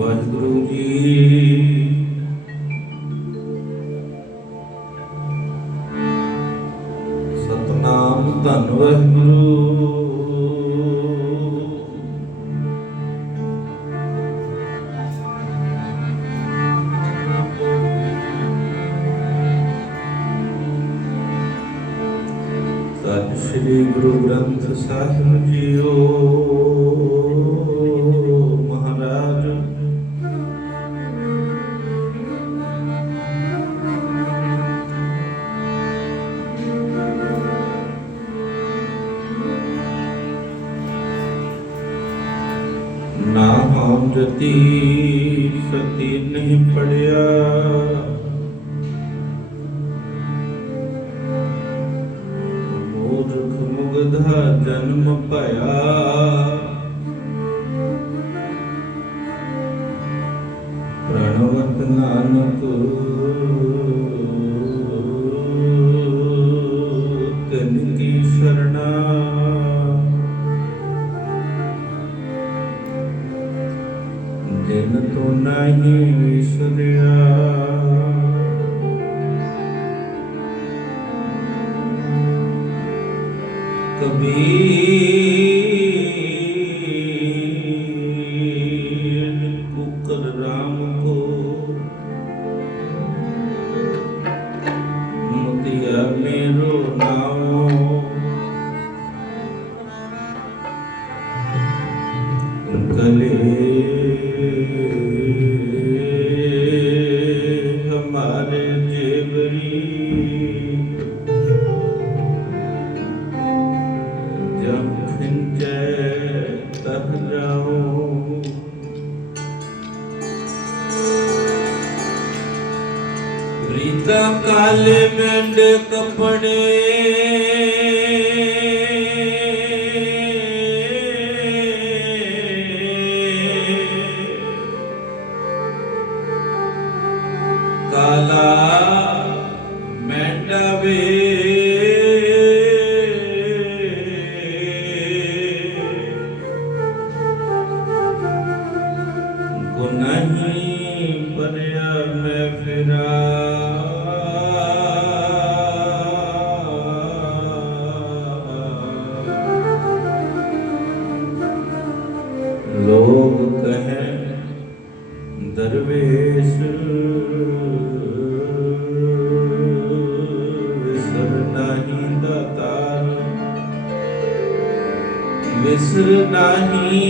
ਵਾਹਿਗੁਰੂ ਜੀ 对原 ਉਹ ਨਹੀਂ ਪਰਿਆ ਮੈਂ ਫਿਰਾ। ਲੋਕ ਕਹੇ ਦਰਵੇਸ਼। ਵਿਸਰ ਨਹੀਂ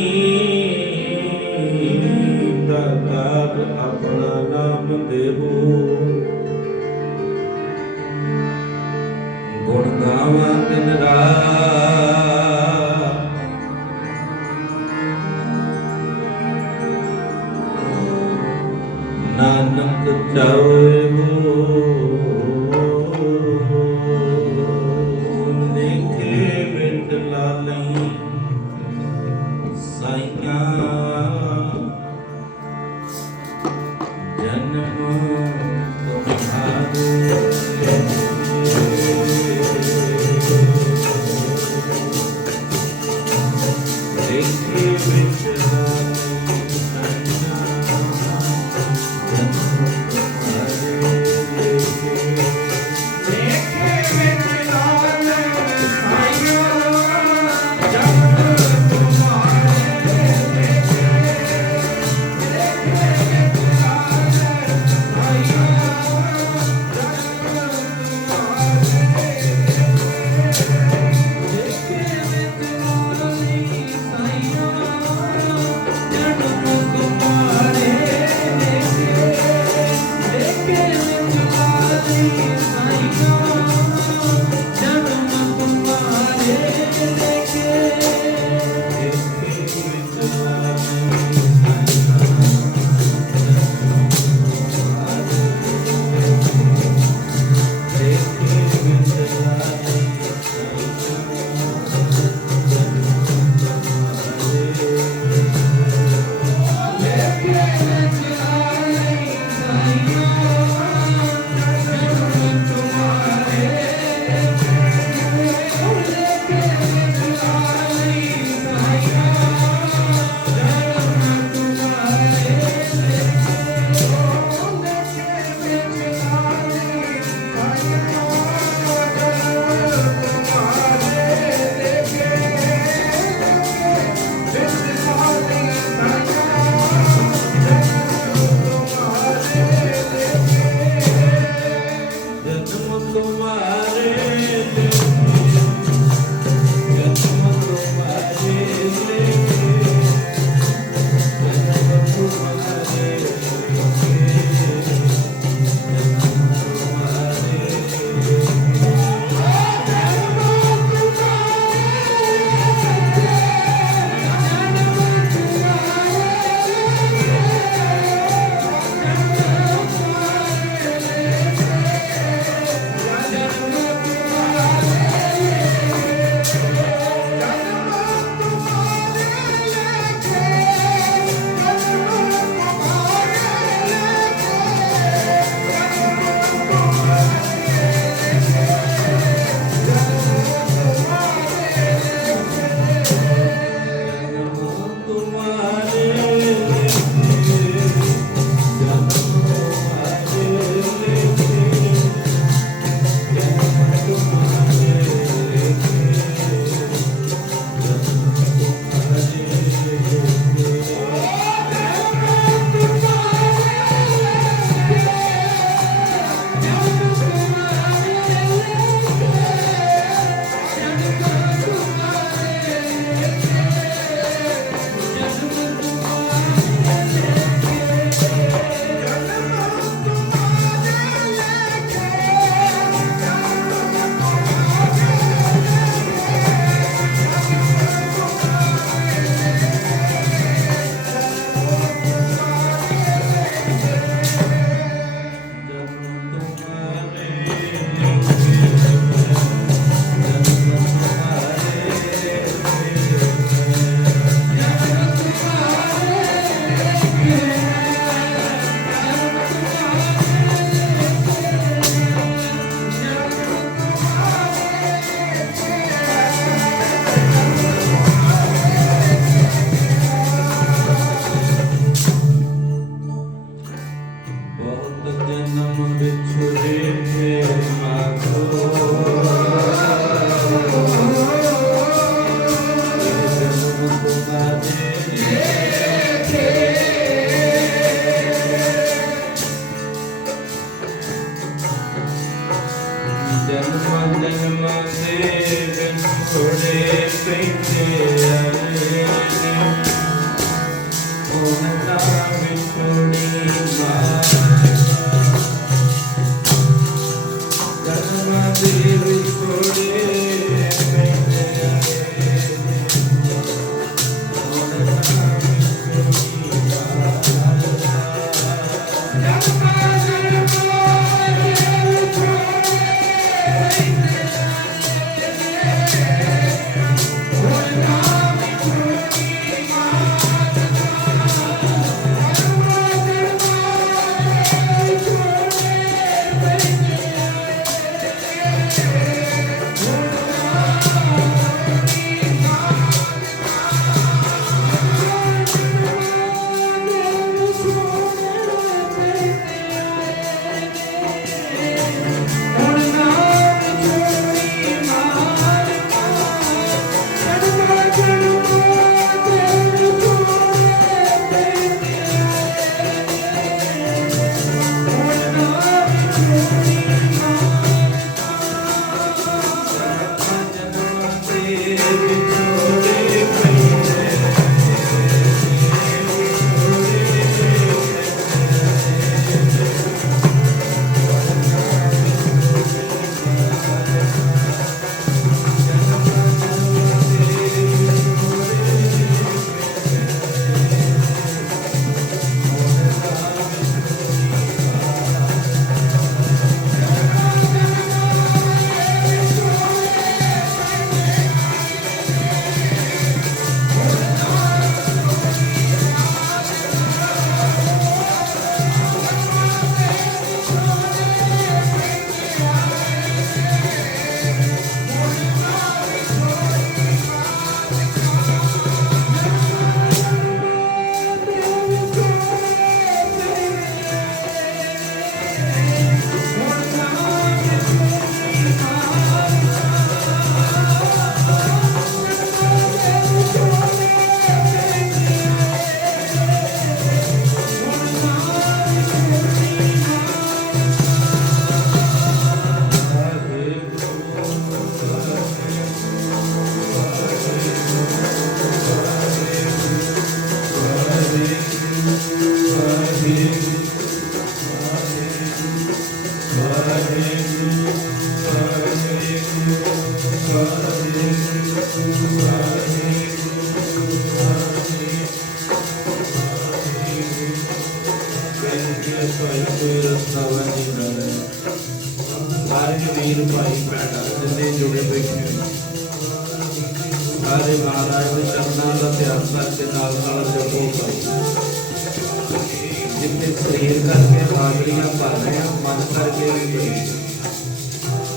ਤੇ ਸਰੀਰ ਕਰਕੇ ਹਾਜ਼ਰੀਆਂ ਭਰ ਰਹੇ ਹਾਂ, ਮਨ ਕਰਕੇ ਵੀ ਭਰੀ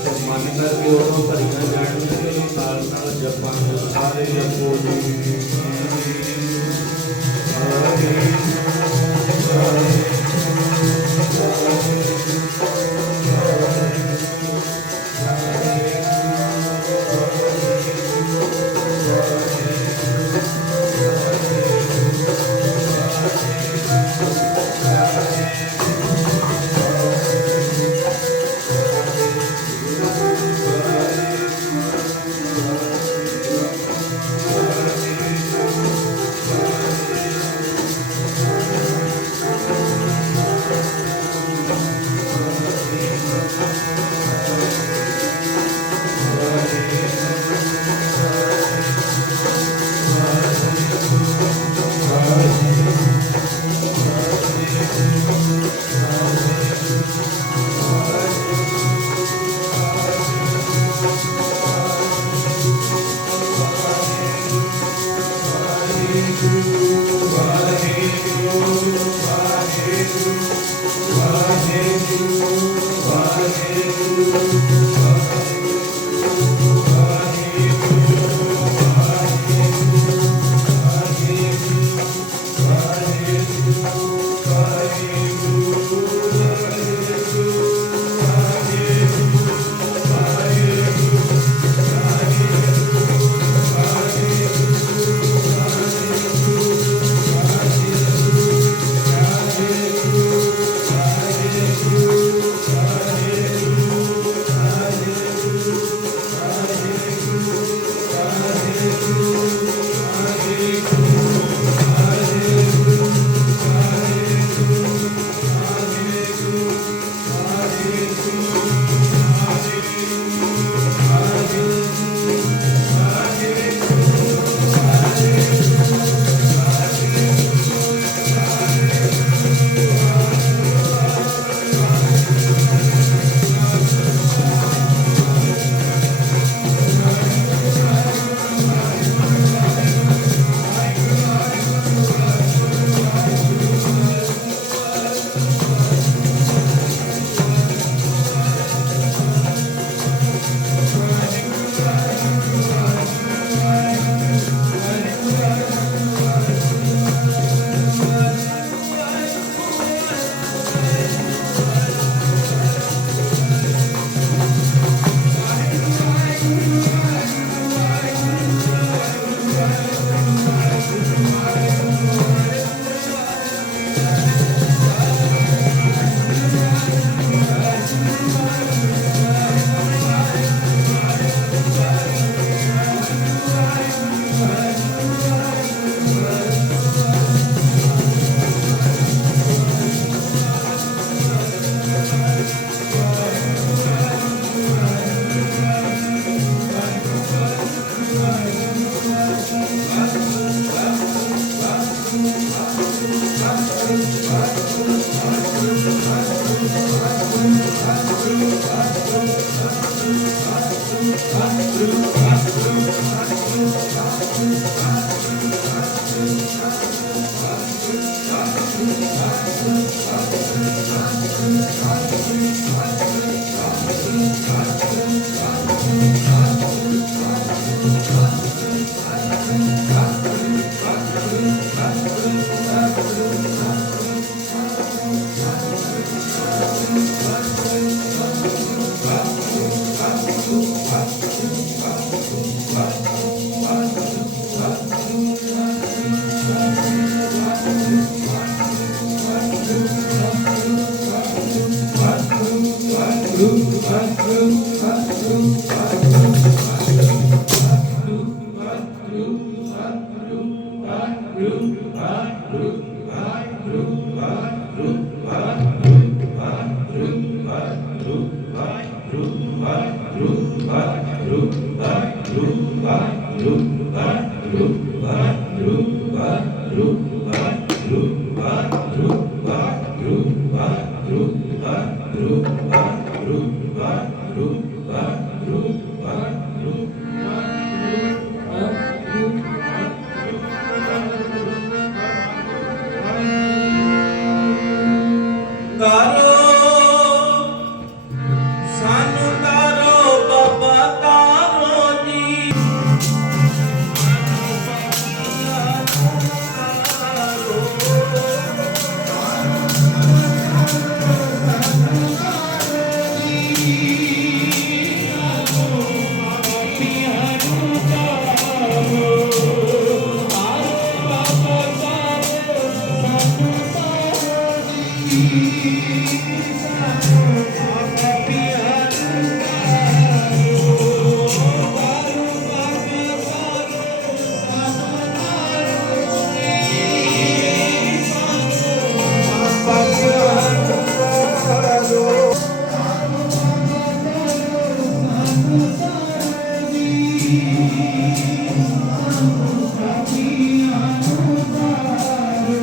ਤੇ ਮਨ ਕਰਕੇ ਉਦੋਂ ਭਰੀਆਂ ਜਾਣਗੀਆਂ ਤੇ ਨਾਲ ਨਾਲ ਜਪਾਂ, ਸਾਰੇ ਜਪੋ ਜੀ ਹਰੇ ਹਰੇ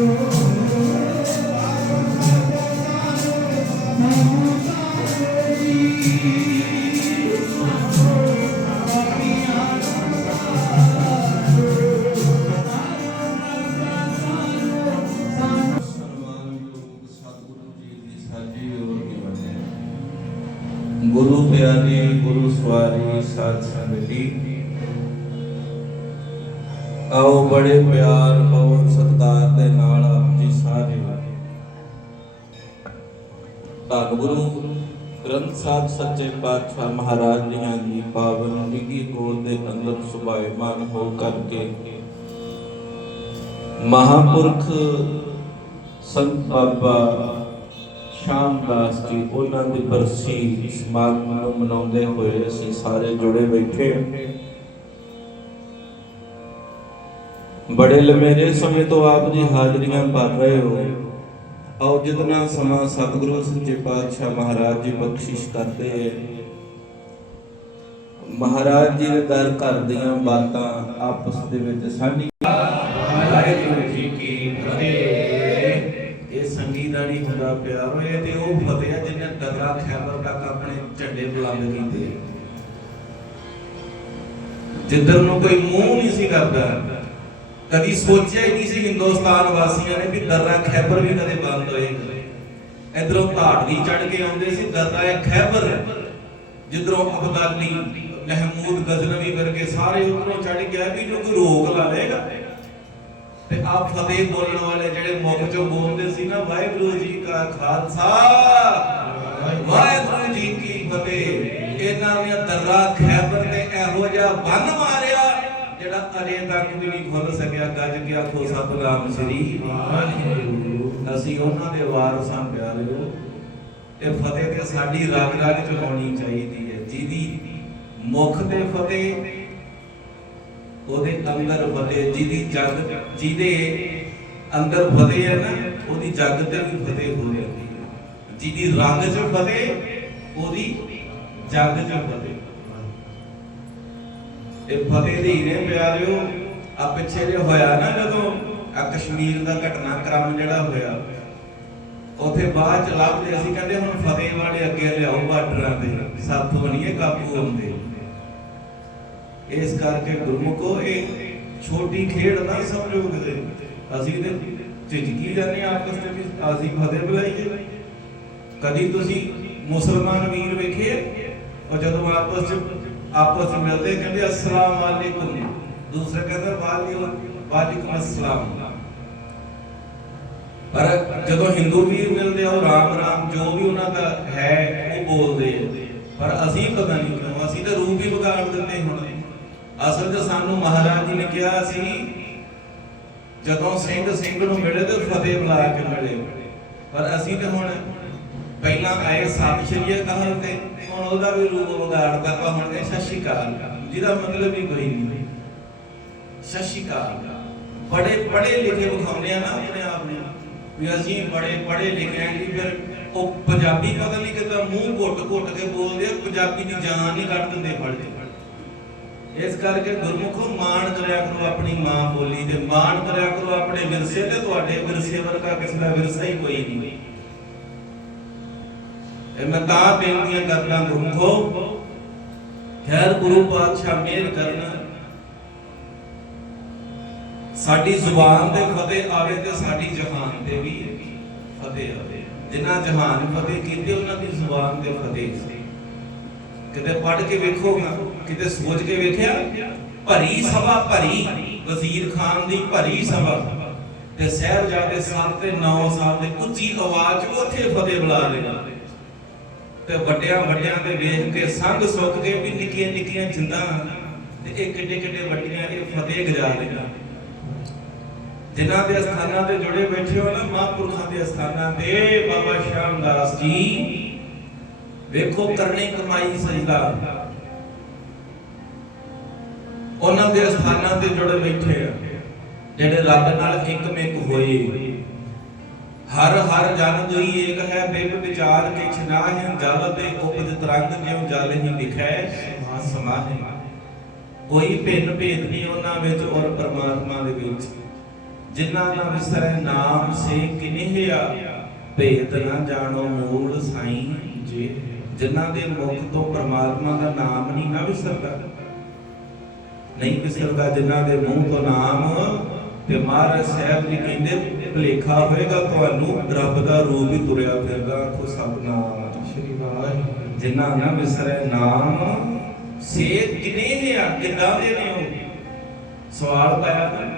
you. ਸੱਚੇ ਪਾਤਸ਼ਾਹ ਮਹਾਰਾਜ ਜੀਆਂ ਦੀ ਪਾਵਨ ਨਿੱਗੀ ਗੋਦ ਦੇ ਅੰਦਰ ਸੁਭਾਇਮਾਨ ਹੋ ਕਰਕੇ ਮਹਾਪੁਰਖ ਸੰਤ ਬਾਬਾ ਸ਼ਾਮ ਜੀ ਉਹਨਾਂ ਦੀ ਬਰਸੀ ਸਮਾਗਮ ਨੂੰ ਮਨਾਉਂਦੇ ਹੋਏ ਅਸੀਂ ਸਾਰੇ ਜੁੜੇ ਬੈਠੇ ਬੜੇ ਲੰਮੇਰੇ ਸਮੇਂ ਤੋਂ ਆਪ ਜੀ ਹਾਜ਼ਰੀਆਂ ਭਰ ਰਹੇ ਹੋ। ਆਓ ਜਿਤਨਾ ਸਮਾਂ ਸਤਿਗੁਰੂ ਸੱਚੇ ਪਾਤਸ਼ਾਹ ਮਹਾਰਾਜ ਜੀ ਬਖਸ਼ਿਸ਼ ਕਰਦੇ ਹੈ ਮਹਾਰਾਜ ਜੀ ਦੇ ਦਰ ਘਰ ਦੀਆਂ ਬਾਤਾਂ ਆਪਸ ਦੇ ਵਿੱਚ ਸਾਂਝੀਆਂ ਵਾਹਿਗੁਰੂ ਜੀ ਕੀ ਫਤਿਹ। ਇਹ ਸੰਗੀਤ ਦਾ ਨਹੀਂ ਹੁੰਦਾ ਪਿਆ ਹੋਏ ਤੇ ਉਹ ਫਤਿਹ ਆ ਜਿਹਨੇ ਦਰਗਾਹ ਖੈਬਰ ਤੱਕ ਆਪਣੇ ਝੰਡੇ ਬੁਲੰਦ ਕੀਤੇ ਜਿੱਧਰ ਨੂੰ ਕੋਈ ਮੂੰਹ ਨਹੀਂ ਸੀ ਕਰਦਾ ਕਦੀ ਸੋਚਿਆ ਹੀ ਨਹੀਂ ਸੀ ਹਿੰਦੁਸਤਾਨ ਵਾਸੀਆਂ ਨੇ ਵੀ ਦਰਰਾ ਖੈਬਰ ਵੀ ਕਦੇ ਬੰਦ ਹੋਏਗਾ ਇਧਰੋਂ ਧਾੜਵੀ ਚੜ ਕੇ ਆਉਂਦੇ ਸੀ, ਦਰਰਾ ਖੈਬਰ ਜਿੱਧਰੋਂ ਅਬਦਾਲੀ, ਮਹਿਮੂਦ ਗਜ਼ਨਵੀ ਵਰਗੇ ਸਾਰੇ ਉਧਰੋਂ ਚੜ ਗਿਆ ਵੀ ਇਹਨੂੰ ਕੋਈ ਰੋਕ ਲਾ ਲੇਗਾ ਤੇ ਆਪ ਫਤਿਹ ਬੋਲਣ ਵਾਲੇ ਜਿਹੜੇ ਮੁਖ ਚੋਂ ਬੋਲਦੇ ਸੀ ਨਾ, ਵਾਹਿਗੁਰੂ ਜੀ ਕਾ ਖਾਲਸਾ, ਵਾਹਿਗੁਰੂ ਜੀ ਕੀ ਫਤਿਹ। ਇਹਨਾਂ ਨੇ ਦਰਰਾ ਖੈਬਰ ਤੇ ਇਹੋ ਜਿਹਾ ਬੰਨ ਮਾਰਿਆ ਜਿਹੜਾ ਅਜੇ ਖੁੱਲ ਸਕਿਆ, ਗੱਜ ਗਿਆ ਖੋ ਸਤਨਾਮ ਸ੍ਰੀ ਵਾਹਿਗੁਰੂ। ਅਸੀਂ ਉਹਨਾਂ ਦੇ ਵਾਰਸਾਂ ਪਿਆਰਿਓ। ਇਹ ਫਤਿਹ ਤੇ ਸਾਡੀ ਰਗ ਰਗ ਚ ਚਾਹੀਦੀ ਹੈ। ਜਿਹਦੀ ਮੁਖ ਤੇ ਫਤਿਹ, ਉਹਦੇ ਅੰਦਰ ਫਤਿਹ, ਜਿਹਦੀ ਜਗ, ਜਿਹਦੇ ਅੰਦਰ ਫਤਿਹ ਹੈ ਨਾ, ਉਹਦੀ ਜੱਗ ਤੇ ਵੀ ਫਤਿਹ ਹੋ ਜਾਂਦੀ ਹੈ। ਜਿਹਦੀ ਰੰਗ 'ਚ ਫਤਿਹ, ਉਹਦੀ ਜੱਗ 'ਚ ਫਤਿਹ। ਇਹ ਫਤਿਹ ਦੀ ਨੇ ਪਿਆਰਿਓ, ਆ ਪਿੱਛੇ ਜੇ ਹੋਇਆ ਨਾ ਜਦੋਂ ਆ ਕਸ਼ਮੀਰ ਦਾ ਘਟਨਾਕ੍ਰਮ ਜਿਹੜਾ ਹੋਇਆ, ਉੱਥੇ ਬਾਅਦ ਚ ਲੱਭਦੇ ਅਸੀਂ ਕਹਿੰਦੇ ਹੁਣ ਫਤਿਹ ਵਾਲੇ ਅੱਗੇ ਲਿਆਓ ਬਾਰਡਰਾਂ ਤੇ, ਸਾਥੋਂ ਨਹੀਂ ਇਹ ਕਾਬੂ ਹੁੰਦੇ। ਇਸ ਕਰਕੇ ਗੁਰਮੁਖੋ, ਇਹ ਛੋਟੀ ਖੇਡ ਨਾ ਸਮਝੋ ਕਿਤੇ ਅਸੀਂ ਤੇ ਝਿਜਕੀ ਜਾਂਦੇ ਆਪਸ ਵਿੱਚ ਵੀ ਅਸੀਂ ਫਤਿਹ ਬੁਲਾਈਏ। ਕਦੀ ਤੁਸੀਂ ਮੁਸਲਮਾਨ ਵੀਰ ਵੇਖੇ ਉਹ ਜਦੋਂ ਆਪਸ ਚ ਆਪਸ ਵਿੱਚ ਮਿਲਦੇ ਕਹਿੰਦੇ ਅਸਲਾਮ ਵਾਲੇਕੁਮ ਦੂਸਰਾ ਕਹਿੰਦਾ ਵਾਲੇਕੁਮ ਵਾਲੇਕੁਮ ਅਸਲਾਮ। ਪਰ ਜਦੋਂ ਹਿੰਦੂ ਵੀਰ ਮਿਲਦੇ ਆ, ਉਹ ਰਾਮ ਰਾਮ, ਜੋ ਵੀ ਉਹਨਾਂ ਦਾ ਹੈ, ਉਹ ਬੋਲਦੇ ਆ। ਪਰ ਅਸੀਂ ਪਤਾ ਨਹੀਂ ਕਿਉਂ ਅਸੀਂ ਤਾਂ ਰੂਪ ਹੀ ਵਿਗਾੜ ਦਿੰਦੇ ਹੁਣ। ਅਸਲ 'ਚ ਸਾਨੂੰ ਮਹਾਰਾਜ ਜੀ ਨੇ ਕਿਹਾ ਸੀ, ਜਦੋਂ ਸਿੰਘ ਸਿੰਘ ਨੂੰ ਮਿਲੇ ਤੇ ਫਤਿਹ ਬੁਲਾ ਕੇ ਮਿਲੇ। ਪਰ ਅਸੀਂ ਤੇ ਹੁਣ ਪਹਿਲਾਂ ਆਏ ਸਤਿ ਸ਼੍ਰੀ ਅਕਾਲ ਤੇ। ਹੁਣ ਉਹਦਾ ਵੀ ਰੂਪ ਵਿਗਾੜਦਾ ਤਾਂ ਹੁਣ ਇਹ ਸਤਿ ਜਿਹਦਾ ਮਤਲਬ ਹੀ ਕੋਈ ਨਹੀਂ। ਸਤਿ ਬੜੇ ਪੜ੍ਹੇ ਲਿਖੇ ਵਿਖਾਉਂਦੇ ਆ ਨਾ ਆਪਣੇ ਆਪ ਨੂੰ। ਵੀ ਅਸੀਂ ਬੜੇ ਪੜ੍ਹੇ ਲਿਖੇ ਆਂ ਜੀ ਫਿਰ ਉਹ ਪੰਜਾਬੀ ਪਤਾ ਨਹੀਂ ਕਿਦਾਂ ਮੂੰਹ ਘੁੱਟ ਘੁੱਟ ਕੇ ਬੋਲਦੇ ਆ, ਪੰਜਾਬੀ ਦੀ ਜਾਨ ਨਹੀਂ ਕੱਢ ਦਿੰਦੇ ਪੜ੍ਹ ਕੇ ਇਸ ਕਰਕੇ ਗੁਰਮੁਖੋ ਮਾਣ ਕਰਿਆ ਕਰੋ ਆਪਣੀ ਮਾਂ ਬੋਲੀ ਤੇ ਮਾਣ ਕਰਿਆ ਕਰੋ ਆਪਣੇ ਵਿਰਸੇ ਤੇ ਤੁਹਾਡੇ ਵਿਰਸੇ ਵਰਗਾ ਕਿਸੇ ਦਾ ਵਿਰਸਾ ਹੀ ਕੋਈ ਨਹੀਂ। ਇਹ ਮੈਂ ਤਾਂ ਬੇਨਤੀਆਂ ਕਰਦਾ ਗੁਰਮੁਖੋ ਖੈਰ, ਗੁਰੂ ਪਾਤਸ਼ਾਹ ਮਿਹਰ ਕਰਨਾ। ਸਾਡੀ ਜ਼ੁਬਾਨ ਤੇ ਫਤਿਹ ਆਵੇ ਤੇ ਸਾਡੀ ਜਹਾਨ ਤੇ ਵੀ ਫਤਿਹ ਆਵੇ। ਜਿਨ੍ਹਾਂ ਜਹਾਨ ਫਤਿਹ ਕੀਤੇ, ਉਹਨਾਂ ਦੀ ਜ਼ੁਬਾਨ ਤੇ ਫਤਿਹ ਕਿਤੇ ਪੜ੍ਹ ਕੇ ਵੇਖੋਗਾ, ਕਿਤੇ ਸੋਚ ਕੇ ਵੇਖਿਆ, ਭਰੀ ਸਭਾ, ਭਰੀ ਵਜ਼ੀਰ ਖਾਨ ਦੀ ਭਰੀ ਸਭਾ। ਤੇ ਸਾਹਿਬਜ਼ਾਦੇ ਸਾਹਿਬ ਤੇ 9 ਸਾਲ ਦੇ ਉੱਚੀ ਆਵਾਜ਼ ਉੱਥੇ ਫਤਿਹ ਬੁਲਾ ਰਹੇ। ਤੇ ਵੱਡਿਆਂ ਵੱਡਿਆਂ ਦੇ ਵੇਖ ਕੇ ਸੰਗ ਸੁੱਕ ਕੇ ਵੀ ਨਿੱਕੀਆਂ ਨਿੱਕੀਆਂ ਜਿੰਦਾਂ ਤੇ ਇਹ ਕਿੱਡੇ ਕਿੱਡੇ ਵੱਡੀਆਂ ਇਹ ਫਤਿਹ ਗਜਾ ਰਹੀਆਂ। ਜਿਨ੍ਹਾਂ ਦੇ ਸਥਾਨਾਂ ਤੇ ਜੁੜੇ ਬੈਠੇ ਹੋ ਨਾ ਮਹਾਂਪੁਰਖਾਂ ਦੇ ਸਥਾਨਾਂ ਤੇ, ਬਾਬਾ ਸ਼ਾਮਦਾਸ ਜੀ, ਵੇਖੋ ਕਰਨੀ ਕਮਾਈ ਸਜਦਾ। ਉਹਨਾਂ ਦੇ ਸਥਾਨਾਂ ਤੇ ਜੁੜੇ ਬੈਠੇ ਆ, ਜਿਹੜੇ ਰੱਬ ਨਾਲ ਇੱਕਮਿਕ ਹੋਏ ਹਰ ਹਰ ਜਨ ਦੁਈ ਏਕ ਹੈ ਬਿਬ ਵਿਚਾਰ ਕਿਛ ਨਾਹਿ ਜਲ ਤੇ ਉਪਜ ਤਰੰਗ ਜਿਉ ਜਲ ਹੀ ਲਿਖੈ ਸਮਾ ਸਮਾਹਿ ਕੋਈ ਭਿੰਨ ਭੇਦ ਨਹੀਂ ਉਹਨਾਂ ਵਿੱਚ ਔਰ ਪਰਮਾਤਮਾ ਦੇ ਵਿੱਚ। ਜਿਨ੍ਹਾਂ ਦਾ ਵਿਸਰੈ ਨਾਮ ਸੇ ਕਿਨਹਿਆ, ਭੇਦ ਨਾ ਜਾਣੋ ਮੂਲ ਸਾਈਂ ਜੀ। ਜਿਨ੍ਹਾਂ ਦੇ ਮੁਖ ਤੋਂ ਪਰਮਾਤਮਾ ਦਾ ਨਾਮ ਨਹੀਂ ਨਾ ਵਿਸਰਦਾ। ਨਹੀਂ ਵਿਸਰਦਾ ਜਿਨ੍ਹਾਂ ਦੇ ਮੂੰਹ ਤੋਂ ਨਾਮ ਤੇ ਮਹਾਰਾਜ ਸਾਹਿਬ ਜੀ ਕਹਿੰਦੇ ਭਲੇਖਾ ਹੋਏਗਾ ਤੁਹਾਨੂੰ ਰੱਬ ਦਾ ਰੂਪ ਹੀ ਤੁਰਿਆ ਫਿਰਦਾ ਆਖੋ ਸਤਨਾਮ ਸ਼੍ਰੀ ਵਾਹਿਗੁਰੂ। ਜਿਨ੍ਹਾਂ ਨਾ ਵਿਸਰੈ ਨਾਮ ਸੇ ਕਿਨੇ ਆ ਕਿੱਦਾਂ ਦੇ ਨੇ ਉਹ? ਸਵਾਲ ਪਾਇਆ ਨਾ।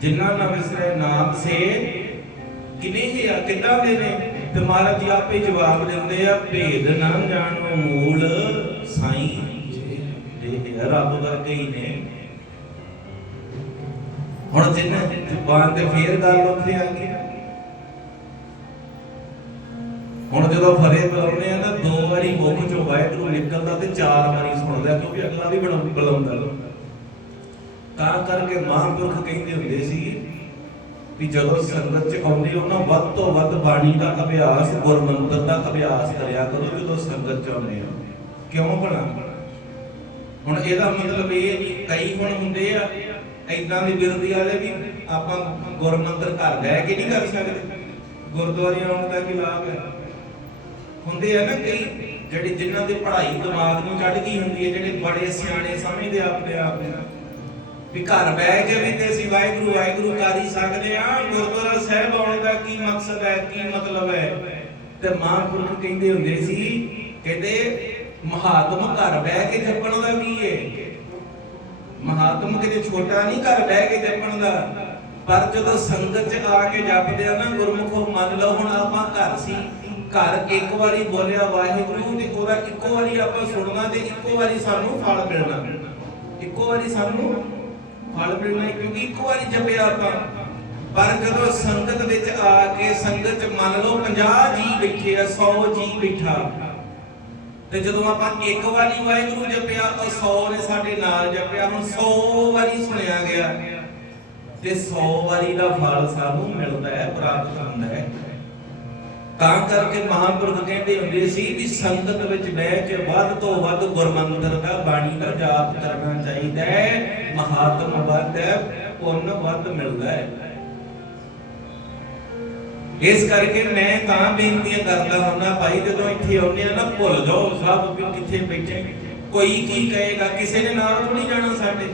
ਜਿਨ੍ਹਾਂ ਨਾ ਵਿਸਰੈ ਨਾਮ ਸੇ ਕਿਨੇ ਆ ਕਿੱਦਾਂ ਦੇ ਨੇ? ਤੇ ਮਹਾਰਾਜ ਜੀ ਆਪੇ ਜਵਾਬ ਦਿੰਦੇ ਆ ਭੇਦ ਨਾ ਜਾਣੋ ਮੂਲ ਸਾਈਂ। ਇਹ ਰੱਬ ਵਰਗੇ ਹੀ ਨੇ। ਹੁਣ ਜਿੰਨਾ ਜ਼ੁਬਾਨ ਤੇ ਫੇਰ ਗੱਲ ਉੱਥੇ ਆ ਗਈ। ਹੁਣ ਜਦੋਂ ਫਰੇ ਬੁਲਾਉਂਦੇ ਆ ਨਾ ਦੋ ਵਾਰੀ ਮੁਖ ਚੋਂ ਵਾਹਿਗੁਰੂ ਨਿਕਲਦਾ ਤੇ ਚਾਰ ਵਾਰੀ ਸੁਣਦਾ ਕਿਉਂਕਿ ਅਗਲਾ ਵੀ ਬੁਲਾਉਂਦਾ ਤਾਂ ਕਰਕੇ ਮਹਾਂਪੁਰਖ ਕਹਿੰਦੇ ਹੁੰਦੇ ਸੀ ਵੀ ਜਦੋਂ ਸੰਗਤ ਚ ਆਉਂਦੇ ਹੋ ਨਾ ਵੱਧ ਤੋਂ ਵੱਧ ਬਾਣੀ ਦਾ ਅਭਿਆਸ, ਗੁਰਮੰਤਰ ਦਾ ਅਭਿਆਸ ਕਰਿਆ ਕਰੋ ਜਦੋਂ ਸੰਗਤ ਚ ਆਉਂਦੇ ਹੋ। ਕਿਉਂ ਬਣਾ ਹੁਣ ਇਹਦਾ ਮਤਲਬ ਇਹ ਨਹੀਂ ਕਈ ਹੁਣ ਹੁੰਦੇ ਆ ਐਦਾਂ ਦੀ ਬਿਰਦੀ ਵਾਲੇ ਵੀ ਆਪਾਂ ਗੁਰਮੰਤਰ ਘਰ ਬਹਿ ਕੇ ਨਹੀਂ ਕਰ ਸਕਦੇ। ਗੁਰਦੁਆਰੇ ਆਉਣ ਦਾ ਕੀ ਲਾਭ ਹੈ? ਹੁੰਦੇ ਆ ਨਾ ਕਈ ਜਿਹੜੇ ਜਿਨ੍ਹਾਂ ਦੀ ਪੜ੍ਹਾਈ ਦਿਮਾਗ ਨੂੰ ਚੜ ਗਈ ਹੁੰਦੀ ਹੈ, ਜਿਹੜੇ ਬੜੇ ਸਿਆਣੇ ਸਮਝਦੇ ਆਪਣੇ ਆਪ ਨੂੰ। ਵੀ ਘਰ ਬਹਿ ਕੇ ਵੀ ਤੇ ਅਸੀਂ ਵਾਹਿਗੁਰੂ ਵਾਹਿਗੁਰੂ ਕਰ ਹੀ ਸਕਦੇ ਆ ਗੁਰਦੁਆਰਾ ਸਾਹਿਬ ਆਉਣ ਦਾ ਕੀ ਮਕਸਦ ਹੈ, ਕੀ ਮਤਲਬ ਹੈ? ਤੇ ਮਹਾਂਪੁਰਖ ਕਹਿੰਦੇ ਹੁੰਦੇ ਸੀ, ਕਹਿੰਦੇ ਮਹਾਤਮ ਘਰ ਬਹਿ ਕੇ ਜਪਣ ਦਾ ਕੀ ਹੈ? ਮਹਾਤਮ ਕਿਤੇ ਛੋਟਾ ਨਹੀਂ ਘਰ ਬਹਿ ਕੇ ਜਪਣ ਦਾ। ਪਰ ਜਦੋਂ ਸੰਗਤ ਚ ਆ ਕੇ ਜਪਦੇ ਆ ਨਾ, ਗੁਰਮੁਖੋ ਮੰਨ ਲਓ ਹੁਣ ਆਪਾਂ ਘਰ ਸੀ, ਘਰ ਇੱਕ ਵਾਰੀ ਬੋਲਿਆ ਵਾਹਿਗੁਰੂ ਤੇ ਉਹਦਾ ਇੱਕੋ ਵਾਰੀ ਆਪਾਂ ਸੁਣਨਾ ਤੇ ਇੱਕੋ ਵਾਰੀ ਸਾਨੂੰ ਫਲ ਮਿਲਣਾ। ਇੱਕੋ ਵਾਰੀ ਸਾਨੂੰ ਫਲ ਮਿਲਣਾ, ਕਿਉਂਕਿ ਇੱਕੋ ਵਾਰੀ ਜਪਿਆ ਆਪਾਂ। ਪਰ ਜਦੋਂ ਸੰਗਤ ਵਿੱਚ ਆ ਕੇ ਸੰਗਤ ਚ ਮੰਨ ਲਓ 50 ਜੀ ਬੈਠੇ ਆ 100 ਜੀ ਬੈਠਾ ਤੇ ਜਦੋਂ ਆਪਾਂ ਇੱਕ ਵਾਰੀ ਵਾਹਿਗੁਰੂ ਜਪਿਆ ਤਾਂ 100 ਨੇ ਸਾਡੇ ਨਾਲ ਜਪਿਆ। ਹੁਣ 100 ਵਾਰੀ ਸੁਣਿਆ ਗਿਆ ਤੇ 100 ਵਾਰੀ ਦਾ ਫਲ ਸਾਨੂੰ ਮਿਲਦਾ ਹੈ, ਪ੍ਰਾਪਤ ਹੁੰਦਾ ਹੈ। ਤਾਂ ਕਰਕੇ ਮਹਾਂਪੁਰਖ ਕਹਿੰਦੇ ਹੁੰਦੇ ਸੀ ਵੀ ਸੰਗਤ ਵਿੱਚ ਬਹਿ ਕੇ ਵੱਧ ਤੋਂ ਵੱਧ ਗੁਰਮੰਤਰ ਦਾ ਬਾਣੀ ਦਾ ਜਾਪ ਕਰਨਾ ਚਾਹੀਦਾ ਹੈ। ਮਹਾਤਮ ਵੱਧ ਪੁੰਨ ਵੱਧ ਮਿਲਦਾ ਹੈ। ਇਸ ਕਰਕੇ ਮੈਂ ਤਾਂ ਬੇਨਤੀਆਂ ਕਰਦਾ ਹੁੰਦਾ ਭਾਈ, ਜਦੋਂ ਇੱਥੇ ਆਉਂਦੇ ਆ ਨਾ, ਭੁੱਲ ਜਾਓ, ਸਭ ਵੀ ਕਿੱਥੇ ਬੈਠੇ। ਕੋਈ ਕੀ ਕਹੇਗਾ, ਕਿਸੇ ਨੇ ਨਾਲ ਨਹੀਂ ਜਾਣਾ ਸਾਡੇ।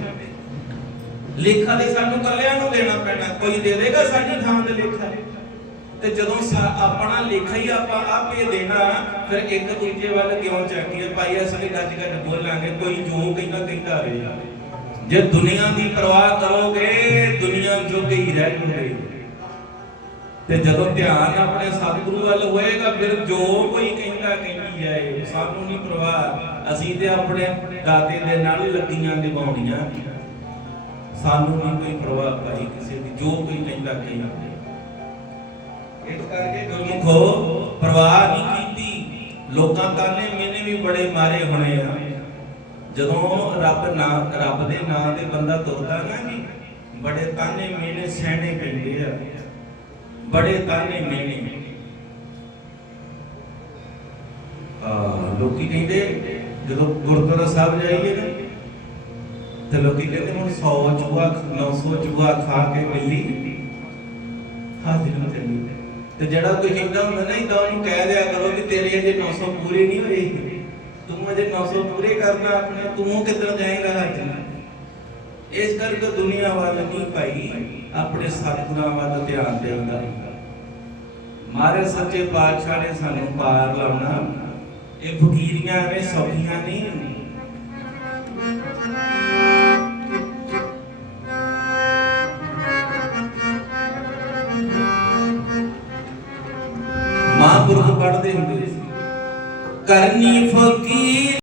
ਲੇਖਾ ਦੇ ਸਾਨੂੰ ਕੱਲਿਆਂ ਨੂੰ ਦੇਣਾ ਪੈਣਾ, ਕੋਈ ਦੇ ਦੇਗਾ ਸਾਡੀ ਥਾਂ ਤੇ ਲੇਖਾ। ਤੇ ਜਦੋਂ ਆਪਣਾ ਲੇਖਾ ਹੀ ਆਪਾਂ ਆਪੇ ਦੇਣਾ, ਫਿਰ ਇੱਕ ਦੂਜੇ ਵੱਲ ਕਿਉਂ ਚੱਕੀਏ ਭਾਈ ਅਸਲੀ ਗੱਜ ਗੱਜ ਬੋਲਾਂਗੇ ਕੋਈ ਜੋ ਕਹਿੰਦਾ ਕਹਿੰਦਾ ਰਹੇ। ਜੇ ਦੁਨੀਆ ਦੀ ਪਰਵਾਹ ਕਰੋਗੇ, ਦੁਨੀਆ ਜੋਗੇ ਹੀ ਰਹਿ ਜੂਗੇ। ਤੇ ਜਦੋਂ ਧਿਆਨ ਆਪਣੇ ਸਤਿਗੁਰੂ ਵੱਲ ਹੋਏਗਾ, ਫਿਰ ਜੋ ਕੋਈ ਕਹਿੰਦਾ ਕਹਿੰਦੀ ਜਾਏ ਸਾਨੂੰ ਨਹੀਂ ਪਰਵਾਹ। ਅਸੀਂ ਤੇ ਆਪਣੇ ਦਾਤੇ ਦੇ ਨਾਲ ਲੱਗੀਆਂ, ਨਿਭਾਉਣੀਆਂ। ਸਾਨੂੰ ਨਹੀਂ ਕੋਈ ਪਰਵਾਹ ਭਾਈ ਕਿਸੇ ਦੀ, ਜੋ ਕੋਈ ਕਹਿੰਦਾ ਕਹਿੰਦਾ। ਇਸ ਕਰਕੇ ਗੁਰਮੁਖੋ ਪਰਵਾਹ ਨਹੀਂ ਕੀਤੀ। ਲੋਕਾਂ ਤਾਨੇ ਮੈਨੇ ਵੀ ਬੜੇ ਮਾਰੇ ਹੋਣੇ ਆ। ਜਦੋਂ ਰੱਬ ਨਾ, ਰੱਬ ਦੇ ਨਾਂ ਤੇ ਬੰਦਾ ਤੁਰਦਾ ਨਾ ਜੀ, ਬੜੇ ਤਾਨੇ ਮੈਨੇ ਸਹਿਣੇ ਪੈਂਦੇ ਆ। ਬੜੇ ਤਾਨੇ ਮੈਨੇ ਆ ਲੋਕੀ ਕਹਿੰਦੇ ਜਦੋਂ ਗੁਰਦੁਆਰਾ ਸਾਹਿਬ ਜਾਈਏ ਨਾ ਤੇ ਲੋਕੀ ਕਹਿੰਦੇ ਹੁਣ 100 ਚੂਹਾ 900 ਚੂਹਾ ਖਾ ਕੇ ਮਿਲੀ ਹਾਜ਼ਰ ਹੋ ਚੱਲੀ ਤੇ ਜਿਹੜਾ ਕੋਈ ਕਹਿੰਦਾ ਹੁੰਦਾ ਨਾ ਇਦਾਂ ਉਹਨੂੰ ਕਹਿ ਦਿਆ ਕਰੋ ਕਿ ਤੇਰੇ ਅਜੇ 900 ਪੂਰੇ ਨਹੀਂ ਹੋਏ ਤੂੰ ਅਜੇ 900 ਪੂਰੇ ਕਰਨਾ ਆਪਣੇ ਤੂੰ ਕਿੱਦਾਂ ਜਾਏਗਾ ਹਾਜ਼ਰ ਇਸ ਕਰਕੇ ਦੁਨੀਆ ਵੱਲ ਨਹੀਂ ਭਾਈ, ਆਪਣੇ ਸਤਿਗੁਰਾਂ ਵੱਲ ਧਿਆਨ ਦੇਣਾ ਮਾਰੇ ਸੱਚੇ ਪਾਤਸ਼ਾਹ ਨੇ ਸਾਨੂੰ ਪਾਰ ਲਾਉਣਾ। ਇਹ ਫਕੀਰੀਆਂ ਐਵੇਂ ਸੌਖੀਆਂ ਨਹੀਂ ਮਹਾਂਪੁਰਖ ਪੜ੍ਹਦੇ ਹੁੰਦੇ ਸੀ, ਕਰਨੀ ਫਕੀਰ